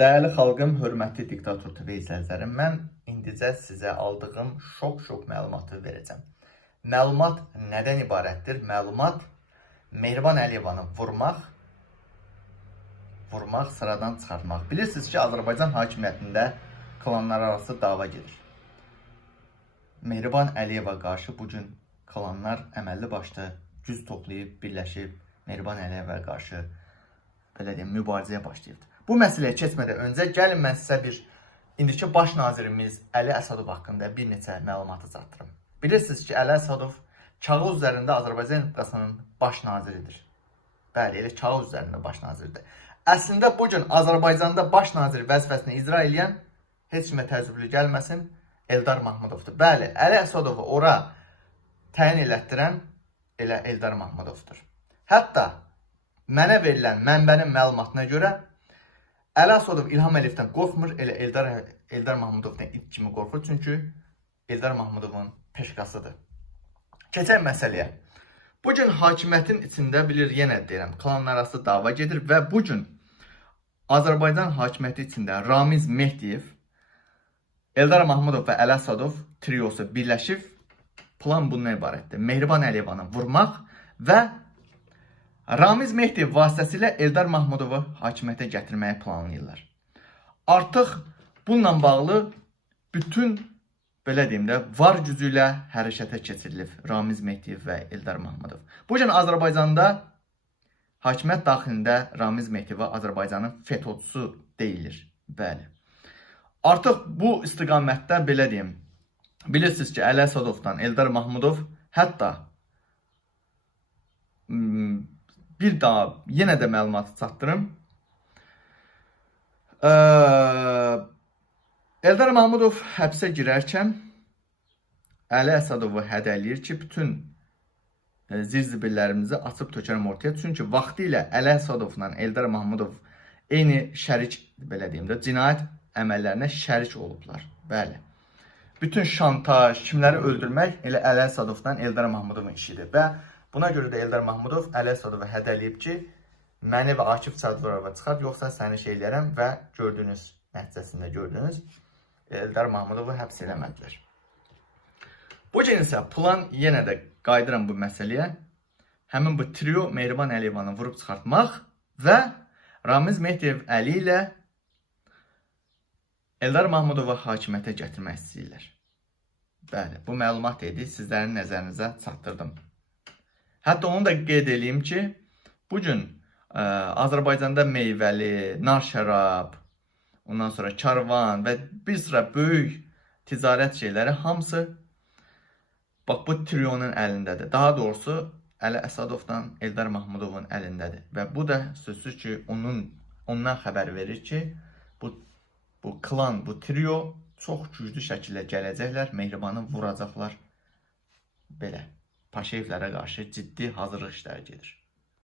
Dəyərli xalqım, hörmətli diktator TV izləyicilərim, mən indicə sizə aldığım şok-şok məlumatı verəcəm. Məlumat nədən ibarətdir? Məlumat Mehriban Əliyevanı vurmaq, vurmaq, sıradan çıxartmaq. Bilirsiniz ki, Azərbaycan hakimiyyətində klanlar arası dava gedir. Mehriban Əliyeva qarşı bu gün klanlar əməlli başlı güc toplayıb, birləşib Mehriban Əliyevə qarşı belə deyim, mübarizəyə başlayıb. Bu məsələyə keçmədən öncə gəlin mən sizə bir indiki baş nazirimiz Əli Əsədov haqqında bir neçə məlumat çatdırım. Bilirsiniz ki, Əli Əsədov kağız üzərində Azərbaycan Respublikasının baş naziridir. Bəli, elə kağız üzərində baş naziridir. Əslində bu gün Azərbaycanda baş nazir vəzifəsini icra edən heç kimə təəccüblü gəlməsin, Eldar Mahmudovdur. Bəli, Əli Əsədovu ora təyin elətdirən elə Eldar Mahmudovdur. Hətta mənə verilən mənbənin məlumatına görə Əli Əsədov İlham Əliyevdən qorxmur, elə Eldar Eldar Mahmudovdan it kimi qorxur, çünki Eldar Mahmudovun peşkasıdır. Keçək məsələyə. Bu gün hakimiyyətin içində bilir yenə deyirəm, klanlararası dava gedir və bu gün Azərbaycan hakimiyyəti içində Ramiz Mehdiyev, Eldar Mahmudov və Əli Əsədov triosu birləşib plan bundan ibarətdir. Mehriban Əliyevanı vurmaq və Ramiz Mehdiyev vasitəsilə Eldar Mahmudovu hakimiyyətə gətirməyi planlayırlar. Artıq bununla bağlı bütün belə deyim də var gücü ilə hərəkətə keçirilib Ramiz Mehdiyev və Eldar Mahmudov. Bu gün Azərbaycanda hakimiyyət daxilində Ramiz Mehdiyev Azərbaycanın FETÖ-çüsü deyilir. Bəli. Artıq bu istiqamətdə belə deyim, bilirsiniz ki, Əli Əsədovdan Eldar Mahmudov hətta bir daha yenə də məlumatı çatdırım. Ə, Eldar Mahmudov həbsə girərkən Əli Əsədovu hədələyir ki, bütün e, zirzibillərimizi açıb tökərəm ortaya. Çünki vaxtı ilə Əli Əsədovla Eldar Mahmudov eyni şərik, belə deyim də, cinayət əməllərinə şərik olublar. Bəli. Bütün şantaj, kimləri öldürmək elə Əli Əsədovla Eldar Mahmudovun işidir və buna görə də Eldar Mahmudov Əli Əsədovu hədələyib ki, məni və Akif Çadvarova çıxart, yoxsa səni şey eləyərəm və gördünüz, nəticəsində gördünüz, Eldar Mahmudovu həbs eləmədilər. Bu gün plan yenə də qayıdıram bu məsələyə. Həmin bu trio Mehriban Əliyevanı vurub çıxartmaq və Ramiz Mehdiyev Əli ilə Eldar Mahmudovu hakimiyyətə gətirmək istəyirlər. Bəli, bu məlumat idi, sizlərin nəzərinizə çatdırdım. Hətta onu da qeyd edeyim ki, bu gün ə, Azərbaycanda meyvəli, nar şərab, ondan sonra karvan və bir sıra böyük ticarət şeyləri hamısı bax bu trionun əlindədir. Daha doğrusu Əli Əsədovdan Eldar Mahmudovun əlindədir və bu da sözsüz ki, onun ondan xəbər verir ki, bu bu klan, bu trio çox güclü şəkildə gələcəklər, Mehribanı vuracaqlar. Belə Paşaevlere karşı ciddi hazırlık işleri gedir.